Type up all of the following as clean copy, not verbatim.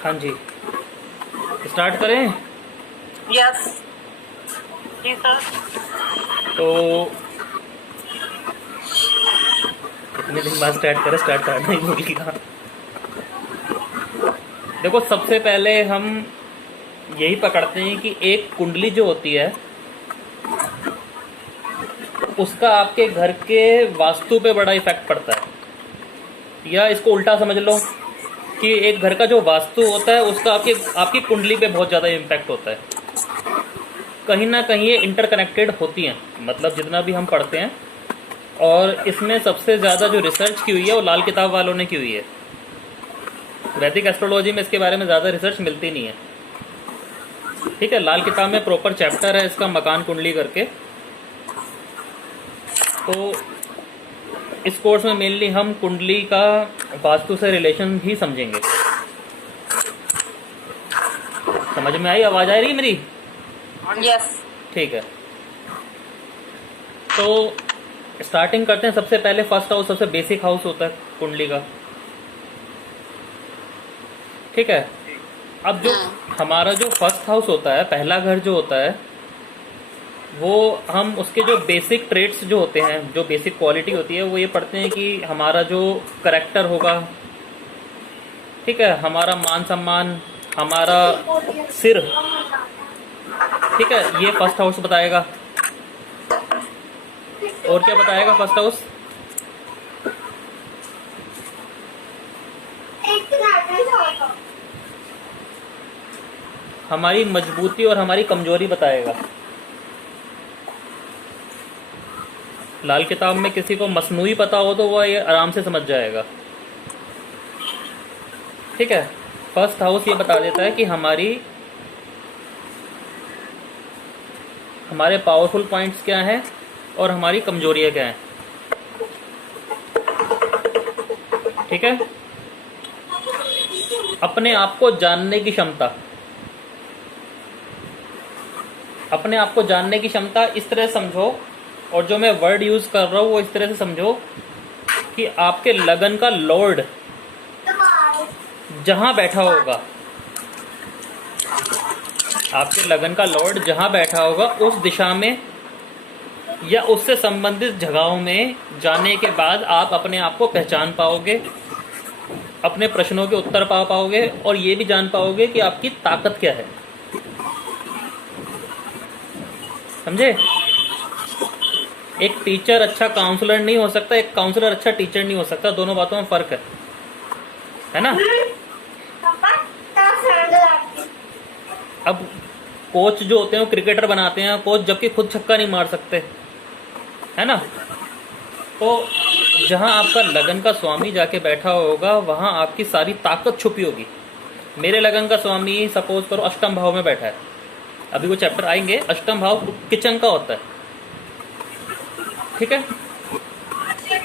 हाँ जी, स्टार्ट करें। यस जी सर। तो कितने दिन बाद स्टार्ट करें, स्टार्ट करना ही भूल गया। देखो, सबसे पहले हम यही पकड़ते हैं कि एक कुंडली जो होती है उसका आपके घर के वास्तु पे बड़ा इफेक्ट पड़ता है। या इसको उल्टा समझ लो कि एक घर का जो वास्तु होता है उसका आपकी कुंडली पे बहुत ज़्यादा इम्पैक्ट होता है। कहीं ना कहीं ये इंटरकनेक्टेड होती हैं, मतलब जितना भी हम पढ़ते हैं। और इसमें सबसे ज़्यादा जो रिसर्च की हुई है वो लाल किताब वालों ने की हुई है। वैदिक एस्ट्रोलॉजी में इसके बारे में ज़्यादा रिसर्च मिलती नहीं है। ठीक है, लाल किताब में प्रॉपर चैप्टर है इसका, मकान कुंडली करके। तो इस कोर्स में मेनली हम कुंडली का वास्तु से रिलेशन ही समझेंगे। समझ में आई? आवाज़ आ रही है मेरी? यस। ठीक है, तो स्टार्टिंग करते हैं। सबसे पहले फर्स्ट हाउस सबसे बेसिक हाउस होता है कुंडली का। ठीक है, अब जो हमारा जो फर्स्ट हाउस होता है, पहला घर जो होता है, वो हम उसके जो बेसिक ट्रेट्स जो होते हैं, जो बेसिक क्वालिटी होती है, वो ये पढ़ते हैं कि हमारा जो करेक्टर होगा, ठीक है, हमारा मान सम्मान, हमारा सिर, ठीक है, ये फर्स्ट हाउस बताएगा। और क्या बताएगा फर्स्ट हाउस? हमारी मजबूती और हमारी कमजोरी बताएगा। लाल किताब में किसी को मसनूई पता हो तो वह ये आराम से समझ जाएगा। ठीक है, फर्स्ट हाउस ये बता देता है कि हमारे पावरफुल पॉइंट्स क्या हैं और हमारी कमजोरियां क्या हैं। ठीक है, अपने आप को जानने की क्षमता, अपने आप को जानने की क्षमता इस तरह समझो, और जो मैं वर्ड यूज कर रहा हूँ वो इस तरह से समझो कि आपके लगन का लॉर्ड जहां बैठा होगा, आपके लगन का लॉर्ड जहां बैठा होगा उस दिशा में या उससे संबंधित जगहों में जाने के बाद आप अपने आप को पहचान पाओगे, अपने प्रश्नों के उत्तर पा पाओगे, और ये भी जान पाओगे कि आपकी ताकत क्या है। समझे? एक टीचर अच्छा काउंसलर नहीं हो सकता, एक काउंसलर अच्छा टीचर नहीं हो सकता। दोनों बातों में फर्क है ना? अब कोच जो होते हैं वो क्रिकेटर बनाते हैं कोच, जबकि खुद छक्का नहीं मार सकते, है ना? तो जहां आपका लगन का स्वामी जाके बैठा होगा वहां आपकी सारी ताकत छुपी होगी। मेरे लगन का स्वामी सपोज करो अष्टम भाव में बैठा है, अभी वो चैप्टर आएंगे। अष्टम भाव किचन का होता है, ठीक है?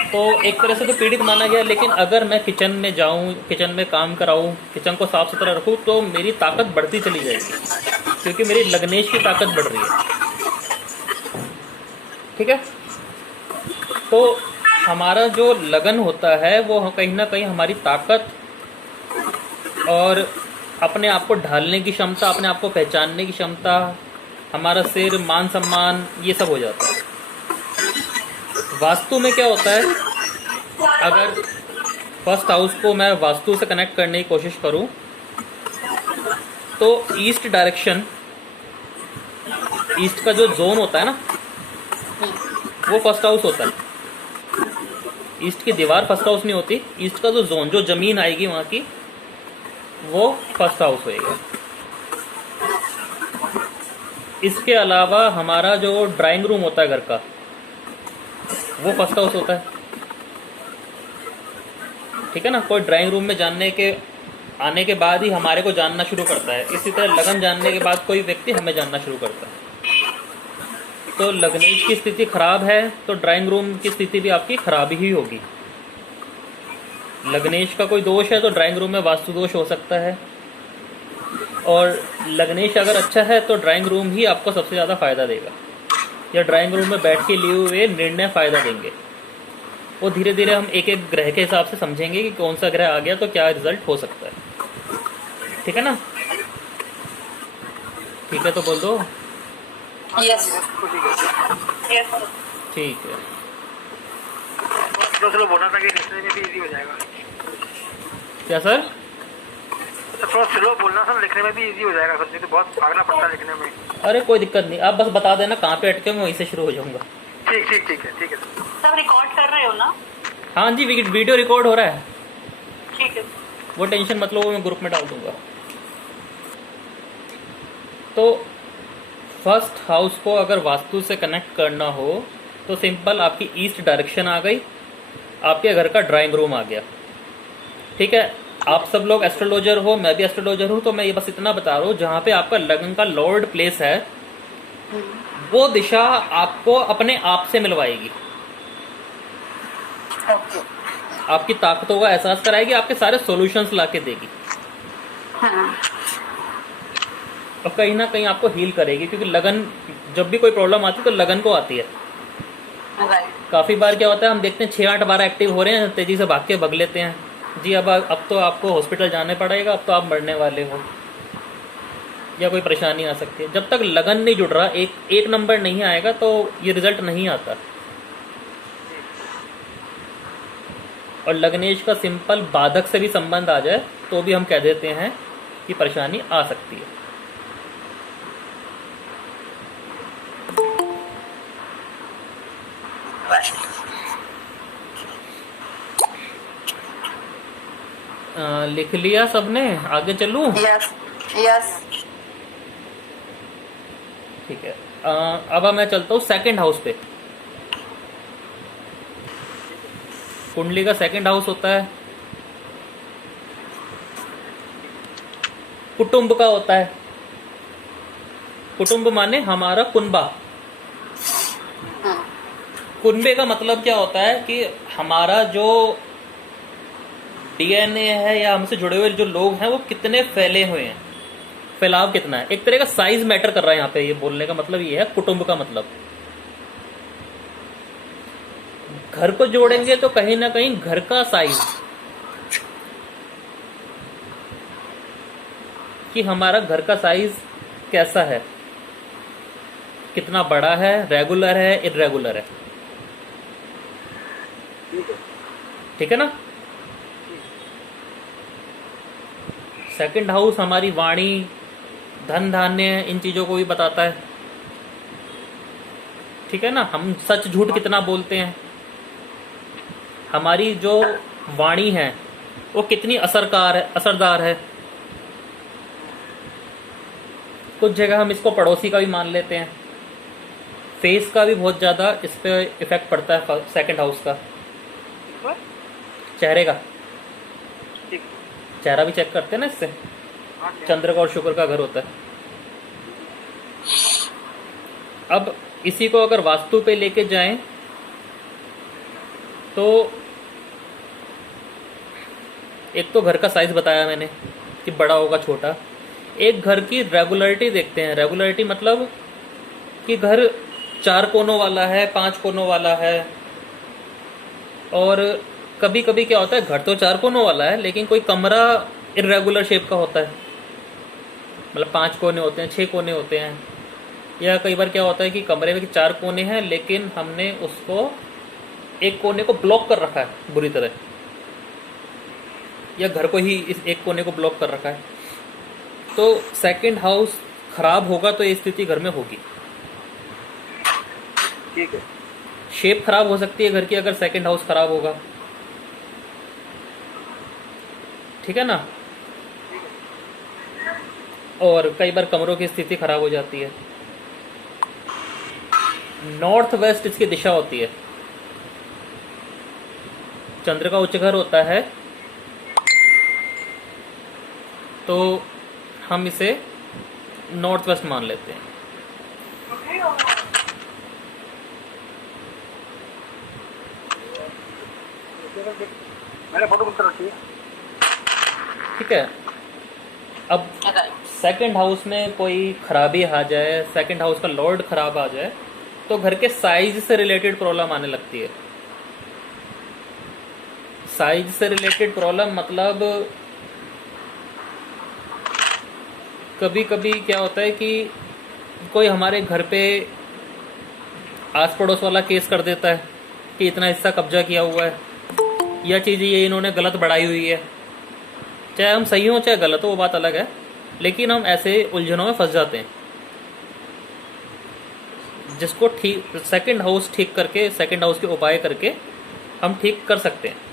तो एक तरह से तो पीड़ित माना गया, लेकिन अगर मैं किचन में जाऊं, किचन में काम कराऊं, किचन को साफ सुथरा रखूं, तो मेरी ताकत बढ़ती चली जाएगी, क्योंकि मेरी लग्नेश की ताकत बढ़ रही है। ठीक है, तो हमारा जो लगन होता है वो कहीं ना कहीं हमारी ताकत और अपने आप को ढालने की क्षमता, अपने आप को पहचानने की क्षमता, हमारा सिर, मान सम्मान, ये सब हो जाता है। वास्तु में क्या होता है? अगर फर्स्ट हाउस को मैं वास्तु से कनेक्ट करने की कोशिश करूं तो ईस्ट डायरेक्शन, ईस्ट का जो जोन होता है ना, वो फर्स्ट हाउस होता है। ईस्ट की दीवार फर्स्ट हाउस नहीं होती, ईस्ट का जो जोन, जो जमीन आएगी वहां की, वो फर्स्ट हाउस होएगा। इसके अलावा हमारा जो ड्राइंग रूम होता है घर का, वो फर्स्ट हाउस होता है। ठीक है ना? कोई ड्राइंग रूम में आने के बाद ही हमारे को जानना शुरू करता है। इसी तरह लगन जानने के बाद कोई व्यक्ति हमें जानना शुरू करता है। तो लग्नेश की स्थिति खराब है तो ड्राइंग रूम की स्थिति भी आपकी खराब ही होगी। लग्नेश का कोई दोष है तो ड्राइंग रूम में वास्तु दोष हो सकता है, और लग्नेश अगर अच्छा है तो ड्राइंग रूम ही आपको सबसे ज़्यादा फायदा देगा, या ड्राइंग रूम में बैठ के लिए हुए निर्णय फायदा देंगे। वो धीरे धीरे हम एक एक ग्रह के हिसाब से समझेंगे कि कौन सा ग्रह आ गया तो क्या रिजल्ट हो सकता है। ठीक है ना? ठीक है तो बोल दो। यस तो ठीक है। Yes sir. ठीक है। तो चलो बोलना था कि लिखने में भी इजी हो जाएगा। क्या सर? तो थोड़ा स्लो बोलना सर, लिखने में भी इजी हो जाएगा सर, तो बहुत भागना पड़ता है लिखने में। अरे कोई दिक्कत नहीं, आप बस बता देना कहाँ पे अटके, मैं वहीं से शुरू हो जाऊंगा। ठीक ठीक ठीक है, ठीक है सर। सब रिकॉर्ड कर रहे हो ना? हाँ जी, वीडियो रिकॉर्ड हो रहा है, ठीक है। वो टेंशन मत लो, वो मैं ग्रुप में डाल दूंगा। तो फर्स्ट हाउस को अगर वास्तु से कनेक्ट करना हो तो सिंपल, आपकी ईस्ट डायरेक्शन आ गई, आपके घर का ड्राइंग रूम आ गया। ठीक है, आप सब लोग एस्ट्रोलॉजर हो, मैं भी एस्ट्रोलॉजर हूँ, तो मैं ये बस इतना बता रहा हूँ, जहाँ पे आपका लग्न का लॉर्ड प्लेस है वो दिशा आपको अपने आप से मिलवाएगी, ओके। आपकी ताकतों का एहसास कराएगी, आपके सारे सॉल्यूशंस ला के देगी हाँ और कहीं ना कहीं आपको हील करेगी। क्योंकि लगन, जब भी कोई प्रॉब्लम आती है तो लगन को आती है। राइट। काफ़ी बार क्या होता है, हम देखते हैं 6-8 बार एक्टिव हो रहे हैं, तेजी से भाग के भग लेते हैं जी, अब तो आपको हॉस्पिटल जाने पड़ेगा, अब तो आप मरने वाले हो, या कोई परेशानी आ सकती है। जब तक लगन नहीं जुड़ रहा, एक नंबर नहीं आएगा तो ये रिजल्ट नहीं आता। और लग्नेश का सिंपल बाधक से भी संबंध आ जाए तो भी हम कह देते हैं कि परेशानी आ सकती है। लिख लिया सबने? आगे चलूं? Yes yes. ठीक है। अब मैं चलता हूँ सेकंड हाउस पे। कुंडली का सेकंड हाउस होता है कुटुंब का होता है। कुटुंब माने हमारा कुनबा। कुनबे का मतलब क्या होता है कि हमारा जो डीएनए है या हमसे जुड़े हुए जो लोग हैं वो कितने फैले हुए हैं, फैलाव कितना है। एक तरह का साइज मैटर कर रहा है यहाँ पे। ये बोलने का मतलब ये है, कुटुंब का मतलब। घर को जोड़ेंगे तो कहीं ना कहीं घर का साइज, कि हमारा घर का साइज कैसा है, कितना बड़ा है, रेगुलर है, इरेगुलर है। ठीक है ना? सेकंड हाउस हमारी वाणी, धन धान्य, इन चीजों को भी बताता है। ठीक है ना? हम सच झूठ कितना बोलते हैं, हमारी जो वाणी है वो कितनी असरदार है। कुछ जगह हम इसको पड़ोसी का भी मान लेते हैं। फेस का भी बहुत ज्यादा इस पे इफेक्ट पड़ता है सेकंड हाउस का, चेहरे का। ठीक। चेहरा भी चेक करते हैं ना इससे। हाँ, चंद्र का और शुक्र का घर होता है। अब इसी को अगर वास्तु पे लेके जाएं तो एक तो घर का साइज बताया मैंने कि बड़ा होगा छोटा। एक घर की रेगुलरिटी देखते हैं। रेगुलरिटी मतलब कि घर 4 कोनों वाला है, 5 कोनों वाला है। और कभी कभी क्या होता है, घर तो 4 कोनों वाला है लेकिन कोई कमरा इरेगुलर शेप का होता है, मतलब 5 कोने होते हैं, 6 कोने होते हैं। या कई बार क्या होता है कि कमरे में 4 कोने हैं लेकिन हमने उसको एक कोने को ब्लॉक कर रखा है बुरी तरह, या घर को ही इस एक कोने को ब्लॉक कर रखा है। तो सेकंड हाउस खराब होगा तो ये स्थिति घर में होगी। ठीक है। शेप खराब हो सकती है घर की अगर सेकंड हाउस खराब होगा। ठीक है ना? और कई बार कमरों की स्थिति खराब हो जाती है। नॉर्थ वेस्ट इसकी दिशा होती है। चंद्र का उच्च घर होता है तो हम इसे नॉर्थ वेस्ट मान लेते हैं। मैंने फोटो बुक कर रखी है। ठीक है। अब सेकंड हाउस में कोई खराबी आ जाए, सेकंड हाउस का लॉर्ड खराब आ जाए तो घर के साइज से रिलेटेड प्रॉब्लम आने लगती है। साइज से रिलेटेड प्रॉब्लम मतलब कभी कभी क्या होता है कि कोई हमारे घर पे आस पड़ोस वाला केस कर देता है कि इतना हिस्सा कब्जा किया हुआ है, या चीज़ ये इन्होंने गलत बढ़ाई हुई है, चाहे हम सही हो चाहे गलत हो वो बात अलग है, लेकिन हम ऐसे उलझनों में फंस जाते हैं जिसको ठीक सेकंड हाउस ठीक करके, सेकंड हाउस के उपाय करके हम ठीक कर सकते हैं।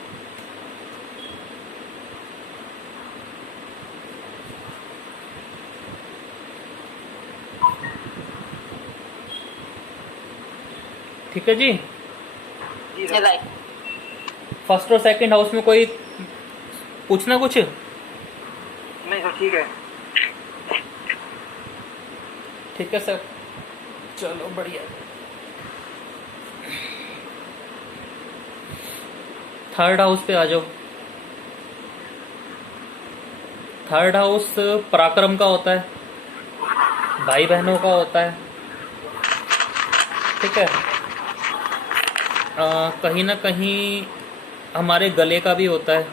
ठीक है जी। जी सर। राइट। फर्स्ट और सेकंड हाउस में कोई पूछना कुछ? नहीं सर ठीक है। ठीक है सर, चलो बढ़िया। थर्ड हाउस पे आ जाओ। थर्ड हाउस पराक्रम का होता है, भाई बहनों का होता है। ठीक है, कहीं ना कहीं हमारे गले का भी होता है,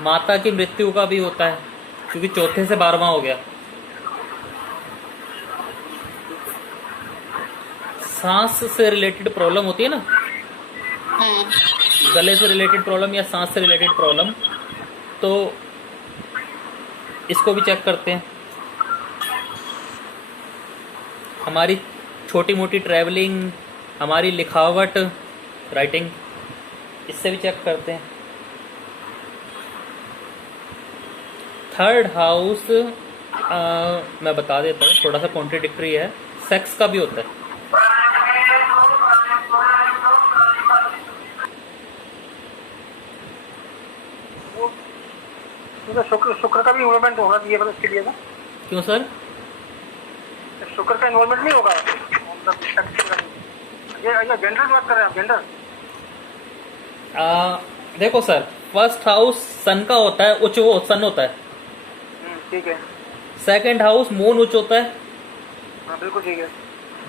माता की मृत्यु का भी होता है, क्योंकि चौथे से 12वां हो गया। सांस से रिलेटेड प्रॉब्लम होती है ना, गले से रिलेटेड प्रॉब्लम या सांस से रिलेटेड प्रॉब्लम, तो इसको भी चेक करते हैं। हमारी छोटी मोटी ट्रैवलिंग, हमारी लिखावट, राइटिंग, इससे भी चेक करते हैं। थर्ड हाउस मैं बता देता हूँ, थोड़ा सा कॉन्ट्रडिक्टरी है, सेक्स का भी होता है। तो शुक्र का भी इन्वॉल्वमेंट होना चाहिए मतलब इसके लिए ना। क्यों सर? शुक्र का इन्वॉल्वमेंट नहीं होगा मतलब ये जेंडर की बात कर रहे हैं आप? जेंडर देखो सर, फर्स्ट हाउस सन का होता है, उच्च वो सन होता है। ठीक है। सेकंड हाउस मून उच्च होता है। हाँ बिल्कुल ठीक है।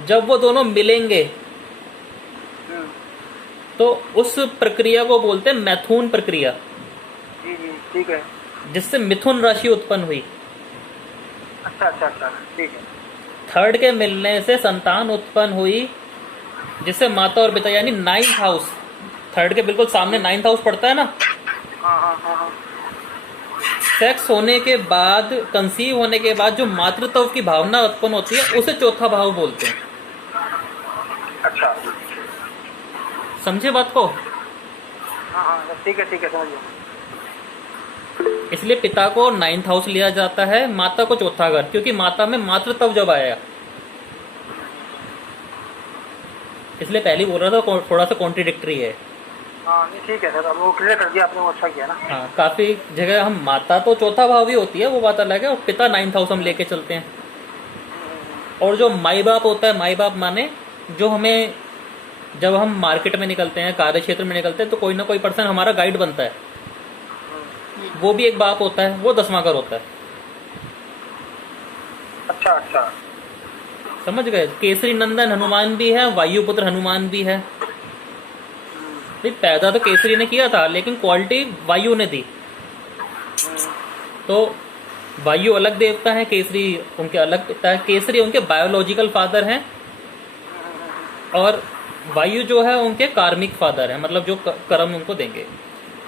जब वो दोनों मिलेंगे तो उस प्रक्रिया को बोलते हैं मैथुन प्रक्रिया, जी जी ठीक है। जिससे मिथुन राशि उत्पन्न हुई। अच्छा अच्छा अच्छा ठीक है। थर्ड के मिलने से संतान उत्पन्न हुई, जिससे माता और पिता, यानी नाइन्थ हाउस, थर्ड के बिल्कुल सामने नाइन्थ हाउस पड़ता है ना। हाँ हाँ हाँ हाँ। सेक्स होने के बाद, कंसीव होने के बाद जो मातृत्व की भावना उत्पन्न होती है उसे चौथा भाव बोलते हैं। अच्छा। समझे बात को? हाँ हाँ ठीक है समझ गया। इसलिए पिता को नाइन्थ हाउस लिया जाता है, माता को चौथा घर, क्योंकि माता में मातृत्व जब आया। इसलिए पहले बोल रहा था थोड़ा सा कॉन्ट्रडिक्टरी है। हाँ नहीं ठीक है सर, अब वो क्लियर कर दिया आपने, वो अच्छा किया ना। हाँ, काफी जगह हम माता तो चौथा भाव ही होती है, वो बात अलग है, और पिता नाइन्थ हाउस हम लेके चलते हैं। और जो माई बाप होता है, माई बाप माने जो हमें, जब हम मार्केट में निकलते हैं, कार्य क्षेत्र में निकलते हैं, तो कोई ना कोई पर्सन हमारा गाइड बनता है, वो भी एक बाप होता है, वो 10वां घर होता है। अच्छा अच्छा समझ गए? केसरी नंदन हनुमान भी है, वायुपुत्र हनुमान भी है। नहीं, पैदा तो केसरी ने किया था, लेकिन क्वालिटी वायु ने दी। तो वायु अलग देवता है, केसरी उनके अलग पिता है। केसरी उनके बायोलॉजिकल फादर हैं, और वायु जो है उनके कार्मिक फादर है, मतलब जो कर्म उनको देंगे।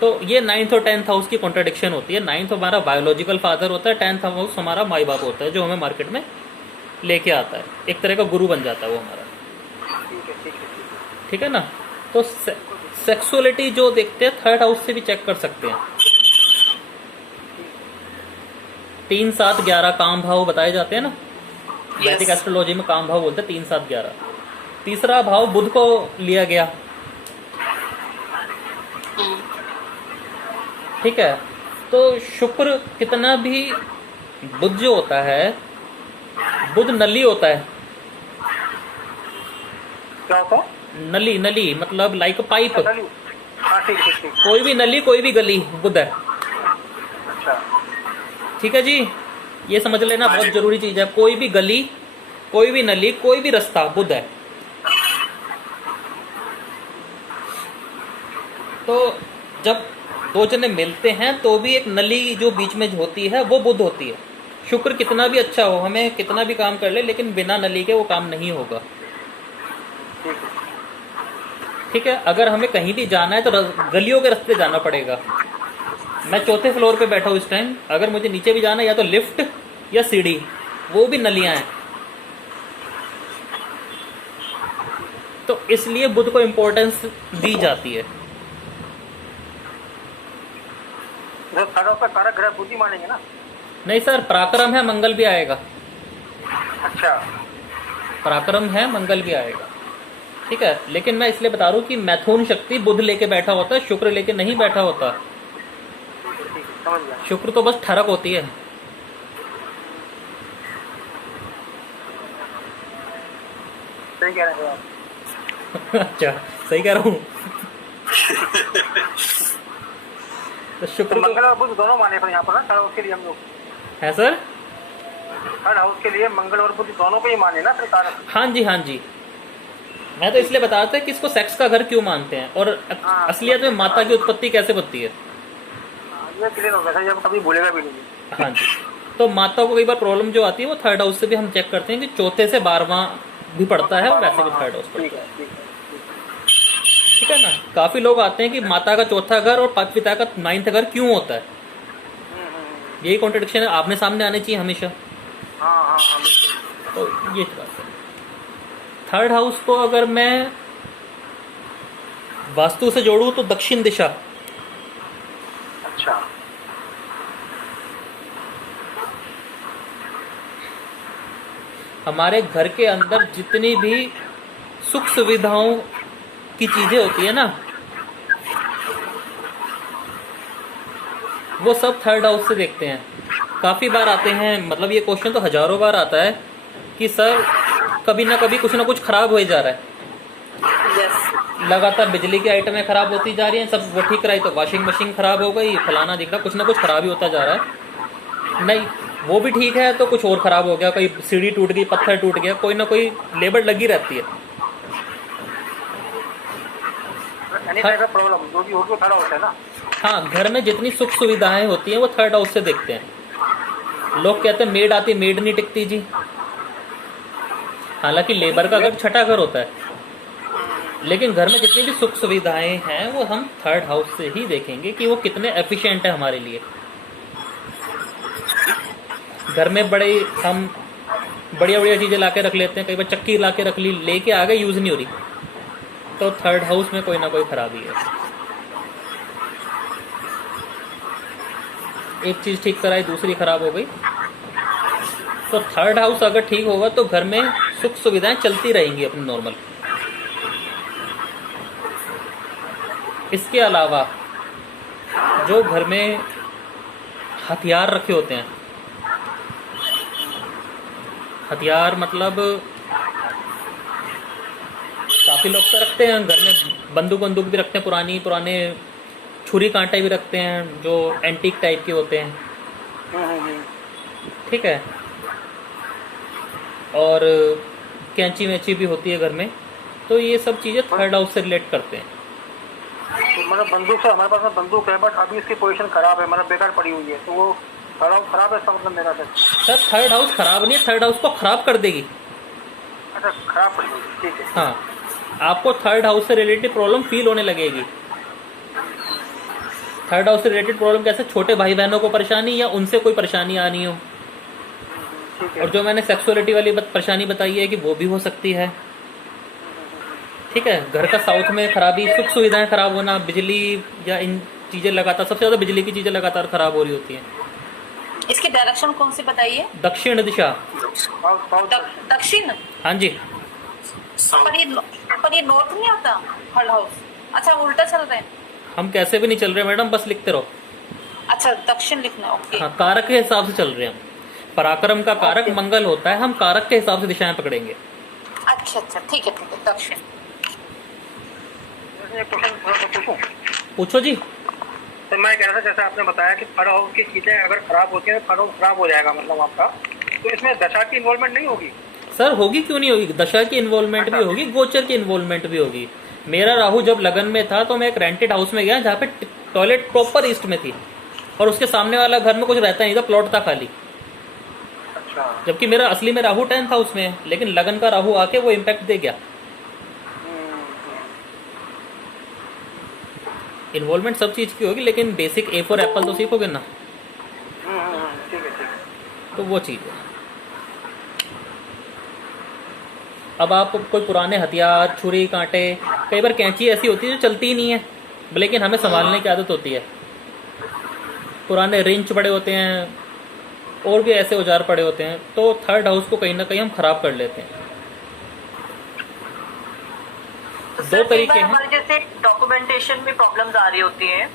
तो ये 9th और 10th हाउस की कॉन्ट्रडिक्शन होती है। 9th हमारा बायोलॉजिकल फादर होता है, 10th हाउस हमारा माई बाप होता है, जो हमें मार्केट में लेके आता है, एक तरह का गुरु बन जाता है वो हमारा। ठीक है ना? तो सेक्सुअलिटी जो देखते हैं थर्ड हाउस से भी चेक कर सकते हैं। 3, 7, 11 काम भाव बताए जाते हैं ना, वैदिक एस्ट्रोलॉजी में काम भाव बोलते हैं 3, 7, 11। तीसरा भाव बुध को लिया गया। ठीक है, तो शुक्र कितना भी, बुध जो होता है, बुध नली होता है। क्या होता है? नली, नली मतलब लाइक पाइप। हाँ ठीक ठीक। कोई भी नली, कोई भी गली, बुध है। अच्छा ठीक है जी, ये समझ लेना, बहुत जरूरी चीज है। कोई भी गली, कोई भी नली, कोई भी रास्ता, बुध है। तो जब दो जने मिलते हैं तो भी एक नली जो बीच में होती है वो बुध होती है। शुक्र कितना भी अच्छा हो, हमें कितना भी काम कर ले, लेकिन बिना नली के वो काम नहीं होगा। ठीक है। ठीक है, अगर हमें कहीं भी जाना है तो गलियों के रास्ते जाना पड़ेगा। मैं चौथे फ्लोर पे बैठा हूँ इस टाइम, अगर मुझे नीचे भी जाना है या तो लिफ्ट या सीढ़ी, वो भी नलियां हैं। तो इसलिए बुध को इम्पोर्टेंस दी जाती है। जो थर्ड हाउस का कारक ग्रह बुद्धि मानेंगे ना? नहीं सर, पराक्रम है, मंगल भी आएगा। अच्छा। पराक्रम है, मंगल भी आएगा। ठीक है, लेकिन मैं इसलिए बता रहा हूँ कि मैथुन शक्ति बुध लेके बैठा होता है, शुक्र लेके नहीं बैठा होता। ठीक है, समझ गया। शुक्र तो बस ठरक होती है। सही कह रहे हैं आप। अच्छा, सही कह रहा हूँ। तो तो शुक्र मंगल और बुध दोनों माने पर यहाँ पर ना थर्ड हाउस के लिए हम लोग। है सर। थर्ड हाउस के लिए मंगल और बुध दोनों को ही माने ना फिर कारक? हाँ जी, हाँ जी। मैं तो इसलिए बता रहा था कि इसको सेक्स का घर क्यों मानते हैं और असलियत में माता की उत्पत्ति कैसे बनती है। ये क्लियर हो गया, ये कभी भूलेगा भी नहीं। हाँ जी। तो माता को कई बार प्रॉब्लम जो आती है वो थर्ड हाउस से भी हम चेक करते हैं कि चौथे से 12वां भी पड़ता है और वैसे भी थर्ड हाउस पड़ता ठीक है। है, ठीक है। ठीक है ना। काफी लोग आते हैं कि माता का चौथा घर और पिता का 9th घर क्यों होता है। यही कॉन्ट्रडिक्शन है, आपने सामने आने चाहिए हमेशा। हाँ हाँ हाँ, बिल्कुल। तो ये बात है। थर्ड हाउस को अगर मैं वास्तु से जोड़ूं तो दक्षिण दिशा। अच्छा। हमारे घर के अंदर जितनी भी सुख सुविधाओं की चीजें होती है ना, वो सब थर्ड हाउस से देखते हैं। काफी बार आते हैं, मतलब ये क्वेश्चन तो हजारों बार आता है कि सर कभी ना कभी कुछ ना कुछ खराब हो ही जा रहा है। यस। लगातार बिजली की आइटमें खराब होती जा रही हैं, सब वो ठीक कराई तो वॉशिंग मशीन खराब हो गई, फलाना दिख रहा, कुछ ना कुछ खराब ही होता जा रहा है। नहीं, वो भी ठीक है तो कुछ और खराब हो गया, कोई सीढ़ी टूट गई, पत्थर टूट गया, कोई ना कोई लेबर लगी रहती है। एनी टाइप ऑफ प्रॉब्लम जो भी होगी वो थर्ड हाउस है ना? हाँ, घर में जितनी सुख सुविधाएं होती हैं वो थर्ड हाउस से देखते हैं। लोग कहते हैं मेड आती, मेड नहीं टिकती जी। हालांकि लेबर का घर छठा घर होता है, लेकिन घर में जितनी भी सुख सुविधाएं हैं वो हम थर्ड हाउस से ही देखेंगे कि वो कितने एफिशिएंट है हमारे लिए। घर में बड़े हम बढ़िया बढ़िया चीजें लाके रख लेते हैं, कई बार चक्की लाके रख ली, लेके आ गए, यूज नहीं हो रही, तो थर्ड हाउस में कोई ना कोई खराबी है। एक चीज ठीक कराई, दूसरी खराब हो गई। तो थर्ड हाउस अगर ठीक होगा तो घर में सुख सुविधाएं चलती रहेंगी अपनी नॉर्मल। इसके अलावा जो घर में हथियार रखे होते हैं, हथियार मतलब काफी लोग तो रखते हैं घर में, बंदूक भी रखते हैं, पुराने छुरी कांटे भी रखते हैं जो एंटीक टाइप के होते हैं। ठीक है, और कैंची वैंची भी होती है घर में। तो ये सब चीजें थर्ड हाउस से रिलेट करते हैं। तो मतलब बंदूक से, हमारे पास में बंदूक है बट अभी इसकी पोजीशन खराब है, मतलब बेकार पड़ी हुई है, तो वो थर्ड हाउस खराब है, इसका मतलब मेरा सर थर्ड हाउस खराब नहीं है, थर्ड हाउस को खराब कर देगी। अच्छा, खराब पड़ी हुई है, ठीक है। हाँ, आपको थर्ड हाउस से रिलेटेड प्रॉब्लम फील होने लगेगी। थर्ड हाउस से रिलेटेड प्रॉब्लम कैसे, छोटे भाई बहनों को परेशानी या उनसे कोई परेशानी आनी हो, ठीक है। और जो मैंने सेक्सुअलिटी वाली परेशानी बताई है कि वो भी हो सकती है। ठीक है, घर का साउथ में खराबी, सुख सुविधाएं खराब होना, बिजली या इन चीजें लगातार, सबसे ज्यादा बिजली की चीजें लगातार खराब हो रही होती हैं। इसकी डायरेक्शन कौन सी बताइए? दक्षिण दिशा। दक्षिण। हाँ जी। पर ये नॉर्थ नहीं आता थर्ड हाउस? अच्छा, उल्टा चल रहे हैं। हम कैसे भी नहीं चल रहे मैडम, बस लिखते रहो। अच्छा, दक्षिण लिखना, ओके। हाँ, कारक के हिसाब से चल रहे हैं हम। पराक्रम का कारक मंगल होता है, हम कारक के हिसाब से दिशाएं पकड़ेंगे। अच्छा, ठीक है, दक्षिण। एक क्वेश्चन थोड़ा सा पूछूं? पूछो जी। तो मैं कह रहा था, जैसे आपने बताया कि थर्ड हाउस की चीजें अगर खराब होती हैं तो थर्ड हाउस खराब हो जाएगा, मतलब आपका, तो इसमें दशा की इन्वॉल्वमेंट नहीं होगी? सर होगी, क्यों नहीं होगी, दशा की इन्वॉल्वमेंट भी होगी, गोचर की इन्वॉल्वमेंट भी होगी। मेरा राहु जब लगन में था तो मैं एक रेंटेड हाउस में गया जहाँ पे टॉयलेट प्रॉपर ईस्ट में थी, और उसके सामने वाला घर में कुछ रहता नहीं था, प्लॉट था खाली। अच्छा। जबकि मेरा असली में राहु 10 था उसमें, लेकिन लगन का राहु आके वो इम्पैक्ट दे गया। इन्वॉल्वमेंट सब चीज की होगी, लेकिन बेसिक ए फॉर एप्पल तो सीखोगे ना, ठीक है ठीक है। तो वो चीज है। अब आप कोई पुराने हथियार, छुरी, कांटे, कई बार कैंची ऐसी होती है जो चलती ही नहीं है, लेकिन हमें संभालने की आदत होती है। पुराने रिंच पड़े होते हैं, और भी ऐसे औजार पड़े होते हैं, तो थर्ड हाउस को कहीं ना कहीं हम खराब कर लेते हैं। तो दो सर, कई तरीके बार हैं। हमारे जैसे डॉक्यूमेंटेशन में प्रॉब्लम्स आ रही होती हैं,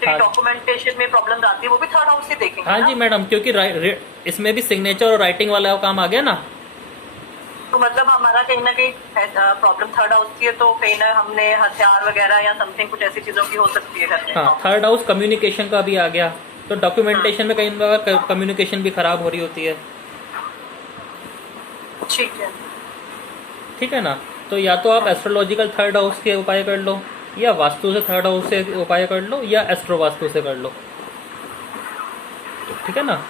तो हाँ। डॉक्यूमेंटेशन में प्रॉब्लम्स आती है, वो भी थर्ड हाउस से देखेंगे हाँ ना? जी मैडम, क्योंकि इसमें भी सिग्नेचर और राइटिंग वाला काम आ गया ना। तो मतलब हमारा कहीं ना कहीं प्रॉब्लम थर्ड हाउस की है, तो कहीं ना हमने हथियार वगैरह या समथिंग कुछ ऐसी चीजों की हो सकती है घर में। हाँ, थर्ड हाउस कम्युनिकेशन का भी आ गया, तो डॉक्यूमेंटेशन में कई बार कम्युनिकेशन भी खराब हो रही होती है। ठीक है। ठीक है ना, तो या तो आप एस्ट्रोलॉजिकल थर्ड हाउस के उपाय कर लो, या वास्तु से थर्ड हाउस से उपाय कर लो, या एस्ट्रो वास्तु से कर लो। ठीक है ना।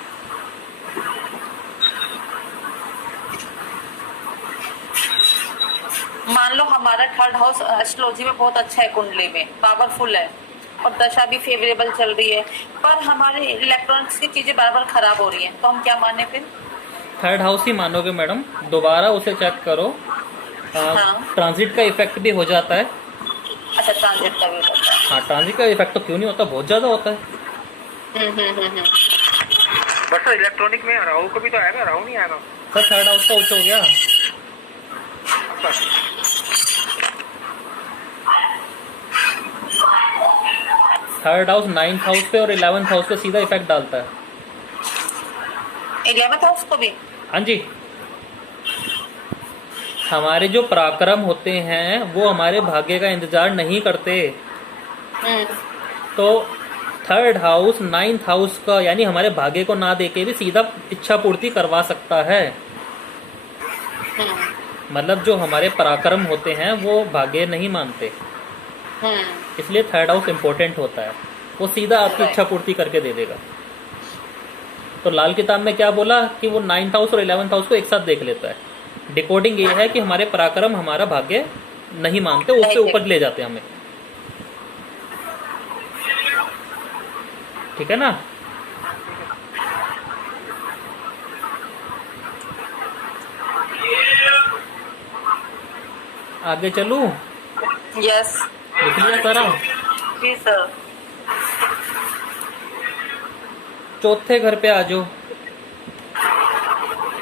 मान लो हमारा थर्ड हाउस एस्ट्रोलॉजी में बहुत अच्छा है, कुंडली में पावरफुल है, और दशा भी फेवरेबल चल रही है, पर हमारे इलेक्ट्रॉनिक्स की चीजें बार बार खराब हो रही हैं, तो हम क्या माने फिर? थर्ड हाउस ही मानोगे मैडम, दोबारा उसे चेक करो। हाँ। ट्रांजिट का इफेक्ट भी हो जाता है। अच्छा, ट्रांजिट का भी होता है। हाँ, ट्रांजिट का इफेक्ट तो क्यों नहीं होता, बहुत ज्यादा होता है। बस सर इलेक्ट्रॉनिक में राहु को भी तो आएगा, राहु नहीं आएगा? सर थर्ड हाउस का उच्च हो गया। थर्ड हाउस 9th हाउस पे और 11th हाउस पे सीधा इफेक्ट डालता है। 11th हाउस को भी? हाँ जी, हमारे जो पराक्रम होते हैं वो हमारे भाग्य का इंतजार नहीं करते। तो थर्ड हाउस 9th हाउस का, यानी हमारे भाग्य को ना देके भी सीधा इच्छा पूर्ति करवा सकता है। मतलब जो हमारे पराक्रम होते हैं वो भाग्य नहीं मानते, इसलिए थर्ड हाउस इम्पोर्टेंट होता है। वो सीधा आपकी इच्छा पूर्ति करके दे देगा। तो लाल किताब में क्या बोला कि वो 9th हाउस और 11th हाउस को एक साथ देख लेता है। डिकोडिंग ये है कि हमारे पराक्रम हमारा भाग्य नहीं मानते, उससे ऊपर ले जाते हैं हमें। ठीक है ना। आगे चलूं? यस। लिख लिया सारा? जी सर। चौथे घर पे आ जाओ।